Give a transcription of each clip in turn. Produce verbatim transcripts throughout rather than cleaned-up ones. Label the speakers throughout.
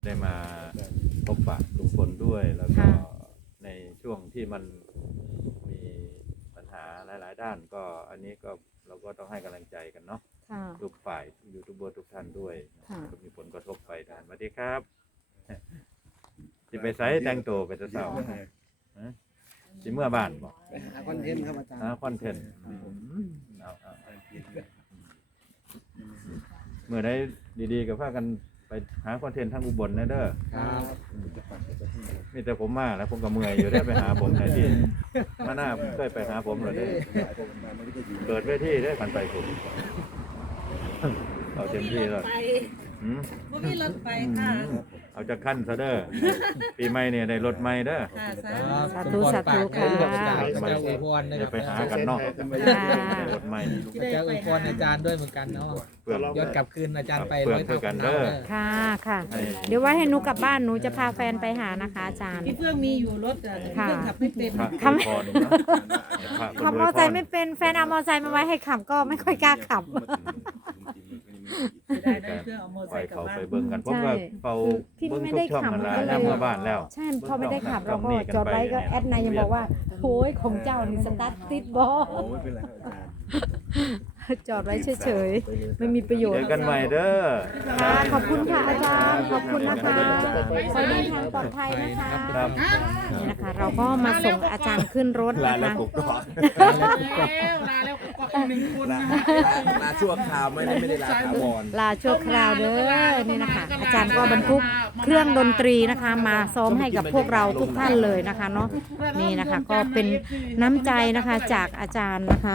Speaker 1: ได้มาพบปะลุงพลด้วยแล้วก็ในช่วงที่มันมีปัญหาหลายๆด้านก็อันนี้ก็เราก็ต้องให้กำลังใจกันเนาะทุกฝ่ายยูทูบเบอร์ทุกท่านด้วยก็มีผลกระทบไปท่านสวัสดีครับที่ไปไซต์แต่งตัวไปจะเศร้าที่เมื่อบ้านบอก
Speaker 2: หาคอนเทนต์ครับอาจารย์
Speaker 1: หาคอนเทนต์เมื่อได้ดีๆกับพากันไปหาคอนเทนต์ทางอุบลนะเด้อมีแต่ผมมาแล้วผมก็เมื่อยอยู่ได้ไปหาผมไหนดีมาหน้าเคยไปหาผมเหรอได้เปิดเวทีได้กันไปผมเอาเต็มที่เลย
Speaker 3: บ่มีรถไปค่ะ
Speaker 1: เอาจากขั้นซะเด้อปีใหม่เนี่ยได้รถใหม่เด้อ
Speaker 4: สาธุสาธุค่ะเจ้าอวยพรนะค
Speaker 1: รับไปหากันนอกได้รถใหม่
Speaker 4: เจ้าอวยพรอาจารย์ด้วยเหมือนกันเนาะย้อนกลับคืนอาจารย์ไปร้อยเท่ากัน
Speaker 1: เด้อ
Speaker 5: ค่ะค่ะเดี๋ยวไว้ให้หนูกลับบ้านหนูจะพาแฟนไปหานะคะอาจารย์
Speaker 3: พี่เฟื่องมีอยู่รถแต่พี่เฟื่องขับไม่เป็น
Speaker 1: ขับ
Speaker 5: ขับมอเตอร์ไซค์ไม่เป็นแฟนเอามอเตอร์ไซค์มาไว้ให้ขับก็ไม่ค่อยกล้าขับ
Speaker 3: ได้ได้เพื่อเอามอเตอร์ไซค์กลับบ้าน
Speaker 1: ไปเบิ่งกันเพราะว่าเฝ้าเบิ่งทุกช่องนั่นแหละย่ามเมื่อบ้านแล้ว
Speaker 5: ใช่พอไม่ได้ขับเราก็จอดไว้ก็แอดนายยังบอกว่าโอ้ยของเจ้านี่สตาร์ทติดบ่จอดไว้เฉยๆไม่มีประโยชน์
Speaker 1: เจอกันใหม่เด้อ
Speaker 5: ค่ะขอบคุณค่ะอาจารย์ขอบคุณนะคะขอเดินทางปลอดภัยนะคะนี่นะคะเราก็มาส่งอาจารย์ขึ้นรถนะคะลาแล้ว
Speaker 2: ลาแล้วก็หนึ่งคนนะลาชั่วคราวไม่ได้ไม่ได้ลาถาวร
Speaker 5: ลาชั่วคราวเด้อนี่นะคะอาจารย์ก็บรรทุกเครื่องดนตรีนะคะมาซ้อมให้กับพวกเราทุกท่านเลยนะคะเนาะนี่นะคะก็เป็นน้ำใจนะคะจากอาจารย์นะคะ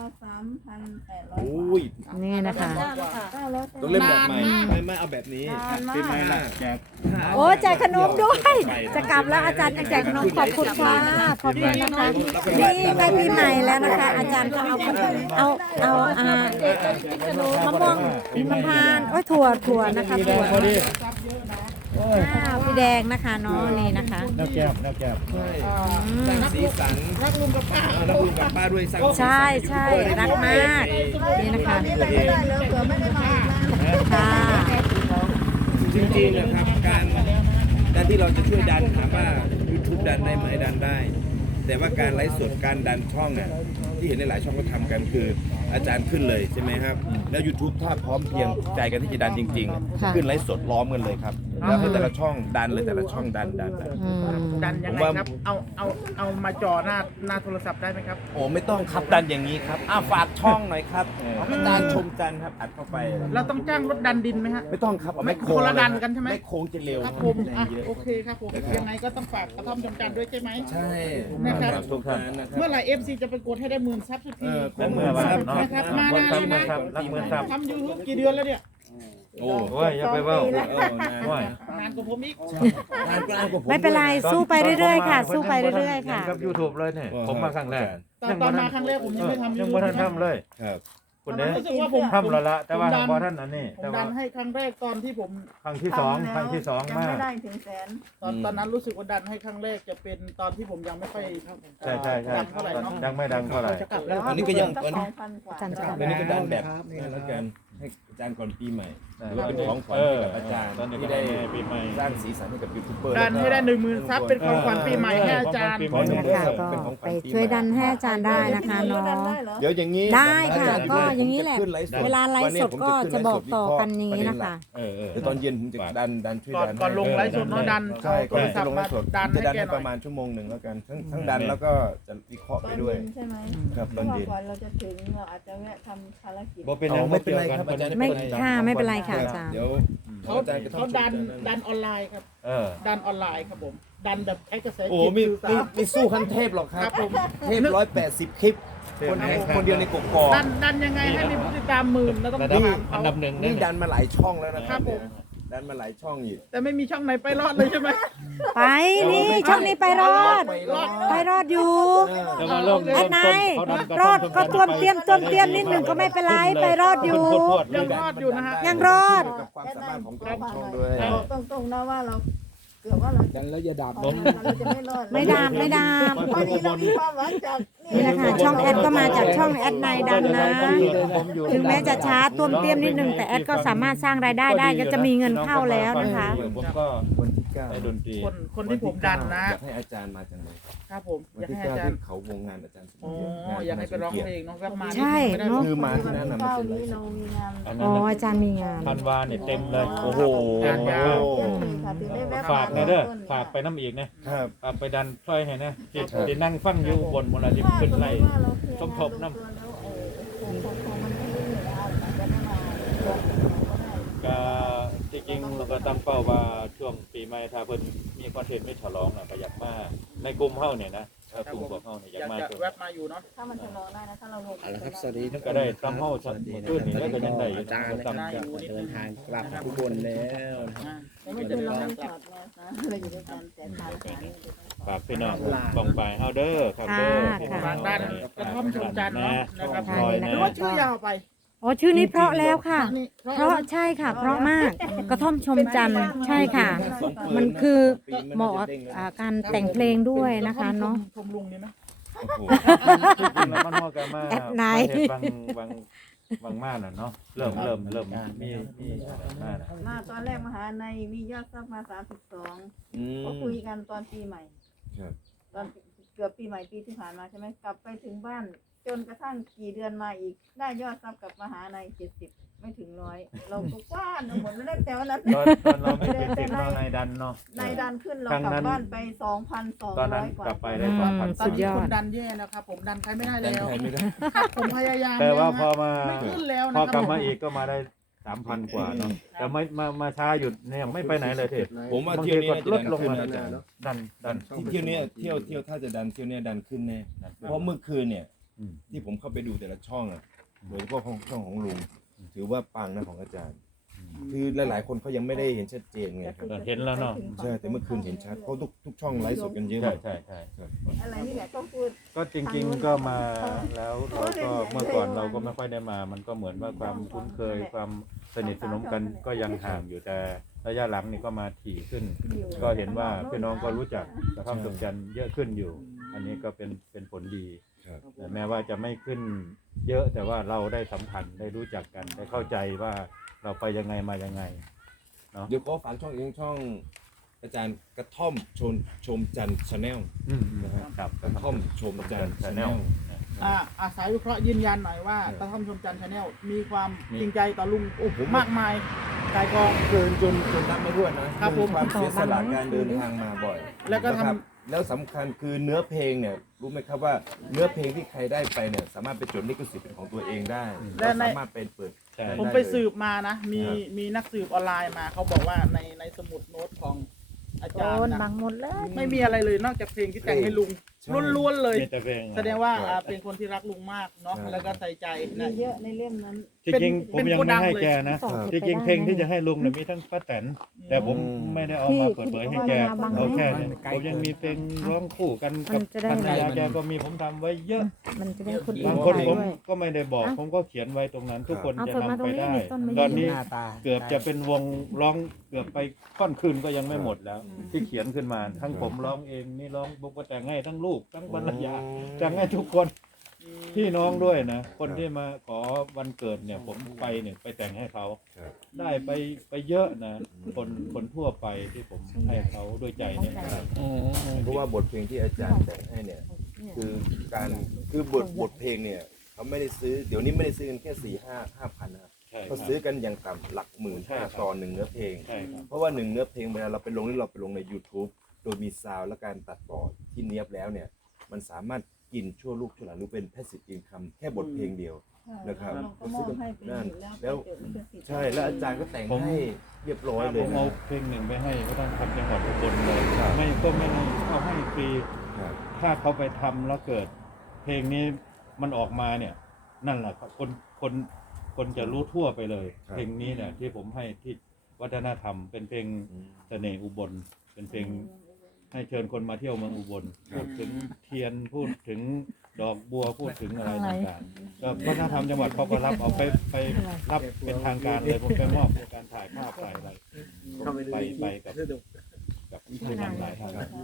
Speaker 2: อุ้ย
Speaker 5: นี่นะคะ
Speaker 2: ต้องเล่นแบบใหม่ไม่ไม่เอาแบบนี้ปีใหม่ละแจก
Speaker 5: โอ้แจกขนมด้วยจะกลับแล้วอาจารย์แจกขนมขอบคุณค่ะขอบคุณนะคะนี่ใกล้ปีใหม่แล้วนะคะอาจารย์ก็เอาเอาเอาอ่ามะม่วงมะพร้าวโอ้ยถั่วถั่วนะคะถั่วพี่แดงนะคะน้องนี่นะคะ
Speaker 1: น้ำแก้วน้ำแก้ว
Speaker 2: สีสันรักลุงกับป้ารักลุงกับป้าด้วย
Speaker 5: ใช่ใช่รักมากนี่นะคะค่ะ
Speaker 2: จริงๆนะครับการการที่เราจะช่วยดันถามว่า YouTube ดันได้ไหมดันได้แต่ว่าการไลฟ์สดการดันช่องน่ะที่เห็นในหลายช่องก็ทำกันคืออาจารย์ขึ้นเลยใช่ไหมครับแล้ว YouTube ถ้าพร้อมเพียงใจกันที่จะดันจริงๆขึ้นไลฟ์สดล้อมกันเลยครับแล้วให้แต่ละช่องดันเลยแต่ละช่องดันดันดัน
Speaker 6: ดันยังไงครับเอาเอาเอามาจอหน้าหน้าโทรศัพท์ได้ไหมครับ
Speaker 2: โอ้ไม่ต้องครับดันอย่างนี้ครับอ้าฝากช่องหน่อยครับอาจารย์ชมจันครับอัดเข้าไป
Speaker 6: เราต้องจ้างรถดันดินไหมฮะ
Speaker 2: ไม่ต้องครับ
Speaker 6: ไม่โคละดันกันใช่ไหม
Speaker 2: ไม่โค้งจะเร็ว
Speaker 6: ครับผมโอเคครับผมยังไงก็ต้องฝากกระท่อมชมจันด้วยใช่ไหม
Speaker 2: ใช่
Speaker 6: นะครับเมื่อไหร่ เอฟ ซี จะไปกดให้ได้หมื่นซับสักที
Speaker 1: เป็นเมื่อวัน
Speaker 6: นะครับมานานแล้วนะทำยูทูบกี่เดือนแล้วเนี่ย
Speaker 1: โอ้ยอย่าไปว่าโอ้ย
Speaker 6: นานกว่าผมอีก
Speaker 5: ไม่เป็นไรสู้ไปเรื่อยๆค่ะสู้ไปเรื่อยๆค่ะ
Speaker 1: กับ YouTube เลยเนี่ยผมมาครั้งแรก
Speaker 6: ตอนมาครั้งแรกผมยังไม่ทำ
Speaker 1: ยังไม่ทันทำเลย
Speaker 2: ครับ
Speaker 1: คุณเนี่ยทำแล้วละแต่ว่าพอท่านอันนี้
Speaker 6: ผมดันให้ครั้งแรกตอนที่ผม
Speaker 1: ครั้งที่สองครั้งที่สองมาก
Speaker 3: ไม่ได้ถึงแสน
Speaker 6: ตอนตอนนั้นรู้สึกว่าดันให้ครั้งแรกจะเป็นตอนที่ผมยังไม่ค่อย
Speaker 1: ใช่ใช่ใช่
Speaker 6: ดังเท่าไหร่เนาะ
Speaker 1: ยังไม่ดังเท่าไหร่
Speaker 2: อันนี้ก็ยังตอนนี้
Speaker 5: อาจารย์
Speaker 2: ตอนนี้ก็ดันแบบแล้วกันให้อาจารย์ก่อนปีใหม่แล้วเป็นของขวัญให้กับอาจารย์ที่ได้
Speaker 1: ปีใหม่
Speaker 2: สร้างสีสันให้กับยูทูบเบอร์
Speaker 6: ดันให้ได้หนึ่งหมื่นซับเป็นของขวัญปีใหม่ให้อาจารย์
Speaker 5: นะคะก็ไปช่วยดันให้อาจารย์ได้นะคะน้อง
Speaker 2: เดี๋ยวอย่างนี้
Speaker 5: ได้ค่ะก็อย่างนี้แหละเวลาไลฟ์สดก็จะบอกต่อกันอย่างนี้นะคะ
Speaker 2: เดี๋ยวตอนเย็นผมจะดันดันช่วยดัน
Speaker 6: ก่อนลงไลฟ์สดเนาะดัน
Speaker 2: ใช่ก่อนจะลงไลฟ์สดดันจะดันให้ประมาณชั่วโมงหนึ่งแล้วกันทั้งทั้งดันแล้วก็จะวิเคราะห์ไปด้วย
Speaker 3: ใช่ไหม
Speaker 2: ครับตอนเย็น
Speaker 3: ก่อนเราจะถึงเราอาจจะแวะทำภารกิจ
Speaker 1: บ่เป็นไม่เป็นไรครับอาจารย์
Speaker 5: ไม่ค่ะไม่เป็นไรค่ะอาจารย์
Speaker 2: เดี๋ยว
Speaker 6: เขาเขาดันดันออนไลน์ครับดันออนไลน์ครับผมดันแบบไอ้กระแส
Speaker 2: โอ้มีมีมีสู้ขั้นเทพหรอกครับเทพร้อยแปดสิบคลิปคนคนเดียวในกกอก
Speaker 6: ดันดันยังไงให้มีผู้ติดตามหมื่นแล้วต้อง
Speaker 1: ตามอันดับหนึ่ง
Speaker 2: นี่ดันมาหลายช่องแล้วนะครับผมดันมาหลายช่องอยู่
Speaker 6: แต่ไม่มีช่องไหนไปรอดเลยใช่ไหม
Speaker 5: ไปนี่ช่องนี้ไปรอดไปรอดอยู่ไอ้นายรอดก็ตวมเตรียมตวมเตรียมนิดหนึ่งก็ไม่เป็นไรไปรอดอยู่
Speaker 6: ยังรอดอยู่นะฮะ
Speaker 5: ยังรอด
Speaker 2: กับความสามารถของตัวช่องด้วย
Speaker 3: ตรงๆนะว่าเราเกือบว่าเรา
Speaker 4: ดันแล้วอย่าดับ
Speaker 3: เราจะไม่รอด
Speaker 5: ไม่ดามไม่ดาม
Speaker 3: วันนี้เรามีความหวังจาก
Speaker 5: นี่แหละค่ะช่องแอดก็มาจากช่องแอดนายดันนะ ถึงแม้จะช้าต้วมเตี้ยมนิดนึงแต่แอดก็สามารถสร้างรายได้ได้ก็จะมีเงินเข้าแล้วนะคะ
Speaker 1: ผมก็
Speaker 2: วันที่เก้า
Speaker 1: ได้ดนตรี
Speaker 6: คนคนที่ผมดันนะ
Speaker 2: อยากให้อาจารย์มาจังเลย
Speaker 6: ครับผม
Speaker 2: วั
Speaker 6: อน ยาก
Speaker 2: ที่
Speaker 6: ให้อา
Speaker 2: เก้า
Speaker 6: จาร
Speaker 2: ที่
Speaker 6: ย์
Speaker 2: เขาวงงานอาจารย์สม
Speaker 6: อ๋อ
Speaker 2: เกียรติ
Speaker 6: อยากให้ไปร้องเพลงเน้องแวบมา
Speaker 5: ใช่เนอะ
Speaker 2: คือมาที่นั่นน่ะมัน
Speaker 3: เก้า
Speaker 2: เป็นไร
Speaker 3: นี้เรามีงาน
Speaker 1: อัน
Speaker 5: อ๋
Speaker 1: นั้
Speaker 5: อน อาจารย์มีงาน
Speaker 1: พันวาเนี่ยเต็มเลย
Speaker 2: โอ้โห
Speaker 6: งานยาว
Speaker 1: ฝากนะเด้อฝากไปน้ำอีกนะครับ ฝากไปดันช่วยให้นะที่ที่นั่งฟังอยู่บนบนอะไรที่ขึ้นไล่ สมทบน้ำ ก็จริงๆเราก็ตั้งเป้าว่าช่วงปีใหม่ถ้าเพิ่นมีคอนเทนต์ไม่ฉลองน่ะก็อยากมาในกลุ่มเฮาเนี่ยนะถ้ากลุ่มพวกเฮาเนี่ยอาย
Speaker 6: อยาก ก
Speaker 1: มา
Speaker 6: จะ
Speaker 1: ช่วง
Speaker 6: แวบมาอยู่เนาะ
Speaker 3: ถ้ามันชะลอได้นะถ้าเราลง
Speaker 4: เอาละครับสวัสดีทุกค
Speaker 1: ก็
Speaker 4: น
Speaker 1: ได้ตามเฮาสักมื้อนี้แล้วก็ยังได้อยู่
Speaker 4: อาจารย์นะครับ
Speaker 6: ได้อยู่นิดนึ
Speaker 4: เดิ
Speaker 6: ง
Speaker 4: นทางกลับทุกคนแล้วนะครับ
Speaker 3: แต่ไม่คือเราไม่ถอดแมสนะเราอยู่ด้วยกันแต่ทานอาหาร
Speaker 1: ฝากพี่น้องบ้องไปเฮาเด้อครับเด้อ
Speaker 5: ค่ะ
Speaker 6: ฝากด้านกระท่อมชมจันทร์เนาะนะครับ
Speaker 5: ค่ะนี่นะ
Speaker 6: หรือว่าชื่อยาวไป
Speaker 5: อ๋อชื่อนี้เพราะแล้วค่ะ
Speaker 6: นี่
Speaker 5: เพราะใช่ค่ะ เพราะมากกระท่อมชมจันทร์ใช่ค่ะ มันคือเหมาะกับอ่าการแต่งเพลงด้วยนะคะเนาะ
Speaker 6: ชมลุงนี่ไหม
Speaker 2: โอ้โห
Speaker 1: จริงๆแล้วมันฮอดกันมา
Speaker 5: แอดไหน
Speaker 1: มาเฮ็ดบางบางบางมาน่ะเนาะเริ่มเริ่มเริ่มมีมีอะไรมาน่ะ
Speaker 3: มาตอนแรกมหาในมียอดซับมาสามสิบสอง
Speaker 2: อืม
Speaker 3: ก็คุยกันตอนปีใหม่
Speaker 2: ครับ
Speaker 3: ตอนเกือบปีใหม่ปีที่ผ่านมาใช่ไหมกลับไปถึงบ้าน จนกระทั่งกี่เดือนมาอีก ได้ยอดซับกับมหาในเจ็ดสิบไม่ถึงร้อยเราก็กว้านหมดแล้วแต่วันนั้น
Speaker 1: ตอนตอนเราไม่เป็นสิบเนาะในดันเนาะ
Speaker 3: ในดันขึ้นเรา
Speaker 1: ครั้ง
Speaker 3: กลั
Speaker 1: นั้
Speaker 3: บ
Speaker 1: น
Speaker 3: บ้านไปสองพันสอง
Speaker 1: ตอนนั้
Speaker 3: ร้
Speaker 1: น
Speaker 3: อยกว่าก
Speaker 1: ลับไปได้
Speaker 5: อืม
Speaker 1: สองพัน
Speaker 6: ตอน
Speaker 5: สุดย
Speaker 6: นี้
Speaker 5: อด
Speaker 6: คนดันแย่นะครับผมดันใครไม่ได้
Speaker 2: ดัน
Speaker 6: แล้ว
Speaker 2: ใครไม่ได้
Speaker 6: ผมพยายาม
Speaker 1: แต่ว่าพอมา
Speaker 6: ไม่ขึ้นแล้ว
Speaker 1: พอ
Speaker 6: นะค
Speaker 1: กลั
Speaker 6: รั
Speaker 1: บบ มาอีกก็มาได้สามพันกว่าเนาะแต่ไม่มามาช้าหยุดเนี่ยยังไม่ไปไหนเลยเถอะ
Speaker 2: ผมว่า
Speaker 1: บาง
Speaker 2: เที่ยว
Speaker 1: ที
Speaker 2: นี้
Speaker 1: ก็
Speaker 2: น่าจะ
Speaker 1: ลด
Speaker 2: ดัน
Speaker 1: ลง
Speaker 2: ขึ้น
Speaker 1: มา
Speaker 2: นะอาจารย์
Speaker 1: ดันดัน
Speaker 2: ที่เที่ยวเนี้ยเที่ยวเที่ยวถ้าจะดันเที่ยวเนี้ยดันขึ้นแน่เพราะเมื่อคืนเนี่ย
Speaker 1: อืม
Speaker 2: ที่ผมเข้าไปดูแต่ละช่องอ่ะโดยเฉพาะของช่องของลุงถือว่าปังนะของอาจารย์ คือหลายๆคนเขายังไม่ได้เห็นชัดเจนไงครับ
Speaker 1: เห็นแล้วเนาะ
Speaker 2: ใช่แต่เมื่อคืนเห็นชัดเพราะทุกทุกช่องไลฟ์สดกันเยอะ
Speaker 1: ใช่ใช่ใช่
Speaker 3: อะไรนี่แหละก็พูด
Speaker 1: ก็จริง ๆก็มาแล้วเราก็เมื่อก่อนเราก็ไม่ค่อยได้มา มันก็เหมือนว่าความคุ้นเคยความสนิทสนมกันก็ยังห่างอยู่แต่ระยะหลังนี่ก็มาถี่ขึ้น ก็เห็นว่าพี่น้องก็รู้จักกระท่อมสุขจันทร์เยอะขึ้นอยู่ อันนี้ก็เป็นเป็นผลดี
Speaker 2: ครับ
Speaker 1: แต่แม้ว่าจะไม่ขึ้นเยอะแต่ว่าเราได้สัมพันธ์ได้รู้จักกันได้เข้าใจว่าเราไปยังไงมายังไงเนาะ
Speaker 2: เดี๋ยวขอฝากช่องเองช่อง อาจารย์กระท่อมชมชมจันทร์ชาแนล
Speaker 1: อืมครับ
Speaker 2: กระท่อมชมจันทร์ชาแนล
Speaker 6: อ่าอาศัยวิเคราะห์ยืนยันหน่อยว่ากระท่อมชมจันทร์ชาแนลมีความจริงใจต่อลุง
Speaker 2: โอ้ผม
Speaker 6: มากมายกายกอง
Speaker 2: เกินจนจนนับไม่ถ้วนนะครับ
Speaker 6: ผม
Speaker 2: ความเสียสละการเดินทางมาบ่อย
Speaker 6: แล้วก็ทำ
Speaker 2: นะครับแล้วสำคัญคือเนื้อเพลงเนี่ยรู้ไหมครับว่าเนื้อเพลงที่ใครได้ไปเนี่ยสามารถไปจดลิขสิทธิ์เป็นของตัวเองได้
Speaker 6: และใน
Speaker 2: สามารถเป็นเปิด
Speaker 1: ใช่
Speaker 6: ผมไปสืบมานะ มีมีนักสืบออนไลน์มาเขาบอกว่าในในสมุดโน้ตของอา
Speaker 5: โด
Speaker 6: จารย์
Speaker 5: น
Speaker 6: นะ
Speaker 5: บังหมดเลย
Speaker 6: ไม่มีอะไรเลยนอกจากเพลงที่แต่งให้ลุง
Speaker 2: ใช่
Speaker 6: ล้วนๆเลย
Speaker 1: มีแต่เพลง
Speaker 6: แสดงว่าอ่าเป็นคนที่รักลุงมากเนาะ
Speaker 2: ใช่
Speaker 6: แล้วก็ใส่ใจ
Speaker 3: มี
Speaker 6: นะ
Speaker 3: เยอะในเล่มนั้น
Speaker 1: จริงๆผมยังไม่ให้แกนะ
Speaker 5: ส่ง
Speaker 1: จริงๆเพลงที่จะให้ลุงเนี่ยมีทั้งป้าแตนแต่ผมไม่ได้เอามาเปิดเผยให้แกเอาแค่นี้ผมยังมีเพลงร้องคู่กันกับภรรยาแกก็มีผมทำไว้เยอะ
Speaker 5: มันจะได้คนอื่
Speaker 1: บาง
Speaker 5: น
Speaker 1: คน
Speaker 5: ถ่าย
Speaker 1: ผม
Speaker 5: ด้วย
Speaker 1: ก็ไม่ได้บอกผมก็เขียนไว้ตรงนั้น ทุกคน
Speaker 5: เอา
Speaker 1: จะ
Speaker 5: เปิดมาน
Speaker 1: ำ
Speaker 5: ตร
Speaker 1: ไป
Speaker 5: งนี้
Speaker 1: ได้
Speaker 5: มีต้นมะ
Speaker 1: ตอน
Speaker 5: ยื
Speaker 1: นี้
Speaker 5: น
Speaker 4: หน้าตา
Speaker 1: เกือบจะเป็นวงร้องเกือบไปค่อนคืนก็ยังไม่หมดแล้ว ที่เขียนขึ้นมาทั้งผมร้องเองนี่ร้องผมก็แต่งให้ทั้งลูกทั้งภรรยาแต่งให้ทุกคนพี่น้องด้วยนะ คนที่มาขอวันเกิดเนี่ย ผมไปเนี่ยไปแต่งให้เขา
Speaker 2: ครับ
Speaker 1: ได้ไปไปเยอะนะ คนคนทั่วไปที่ผมให้เขาด้วยใจเนี่ย
Speaker 2: เพราะว่าบทเพลงที่อาจารย์แต่งให้เนี่ยคือการคือบทบทเพลงเนี่ยเขาไม่ได้ซื้อเดี๋ยวนี้ไม่ได้ซื้อกันแค่สี่ห้าห้าพันนะครับ
Speaker 1: ใช่ค
Speaker 2: เขา
Speaker 1: รับ
Speaker 2: ซื้อกันอย่างต่ำหลักหมื่นห้าตอนหนึ่งเนื้อเพลง
Speaker 1: ใช่ครับ
Speaker 2: เพราะว่าหนึ่งเนื้อเพลงเวลาเราไปลงนี่เราไปลงใน YouTube โดยมีซาวด์และการตัดต่อที่เนียบแล้วเนี่ยมันสามารถกินชั่วลูกชั่วหลานหรือเป็น passive income แค่บทเพลงเดียว นะครับ
Speaker 3: เราก็มอบให้เป็นอยู่แล้ว
Speaker 2: แล้ว
Speaker 3: ก็จดลิขสิทธิ์
Speaker 2: ใช่แล้วอาจารย์ก็แต่งให้เรียบร้อยเล
Speaker 1: ผ
Speaker 2: ย
Speaker 1: ม
Speaker 2: นะ
Speaker 1: เอาเพลงหนึ่งไปให้ก็ต้องทำจังหวัดอุบลเลยไม่ก็ไม่ได้เอาให้ฟรี
Speaker 2: ครับ
Speaker 1: ถ้าเขาไปทำแล้วเกิด เพลงนี้มันออกมาเนี่ย นั่นแหละครับคนคนคนจะรู้ทั่วไปเลย เพลงนี้เนี่ยที่ผมให้ที่วัฒนธรรม เป็นเพลง
Speaker 2: อืม
Speaker 1: เสน่ห์อุบล เป็นเพลงให้เชิญคนมาเที่ยวเมืองอุบลพูดถึงเทียนพูดถึงดอกบัวพูดถึงอะไรต่างๆก็วัฒนธรรมจังหวัดเขาก็รับเอาไปไปรับเป็นทางการเลยผมไปมอบในการถ่ายภาพถ่ายอะไรไปไปกับไปกับที่ทำหลายทางครับ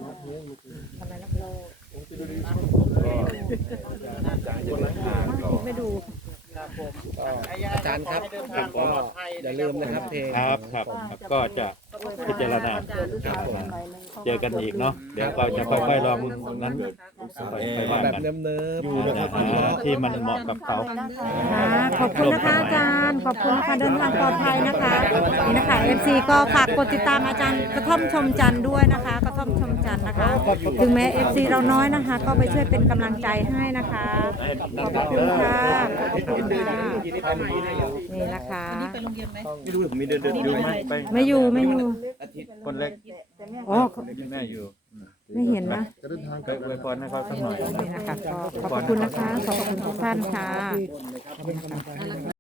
Speaker 5: ไม่ดู
Speaker 4: อาจารย์ครับก็อย่าลืมนะครับเพลง
Speaker 1: ครับครับครับก็จะพิจารณาเจอกันอีกเนาะเดี๋ยวก็จะค่อยๆลองนั้นค่อยๆว่า
Speaker 4: แบบ
Speaker 1: กัน
Speaker 4: เนิม
Speaker 2: อยู่นะครับ
Speaker 1: อ่าที่มันเหมาะกับเขา
Speaker 5: ค่ะขอบคุณนะคะอาจารย์ ขอบคุณนะคะเดินทางปลอดภัยนะคะนี่นะคะเอฟซีก็ฝากกดติดตามอาจารย์กระท่อมชมจันทร์ด้วยนะคะกระท่อมชมจันทร์นะคะ ถึงแม้เอฟซีเราน้อยนะคะ ก็ไปช่วยเป็นกำลังใจให้นะคะ ขอบคุณค่ะขอบคุณค่ะนี่นะคะ
Speaker 1: ไม่รู้ผมมีเดินเดินดูไหมไป
Speaker 5: ไม่อยู่ไม่อยู่
Speaker 1: คนเล็ก
Speaker 5: อ๋อ
Speaker 1: แม่อยู่
Speaker 5: ไม่เห็นนะ
Speaker 1: ไปอวยพรให้เขาสักหน่อย
Speaker 5: นี่นะคะก็ขอบคุณนะคะ ขอบคุณทุกท่านค่ะ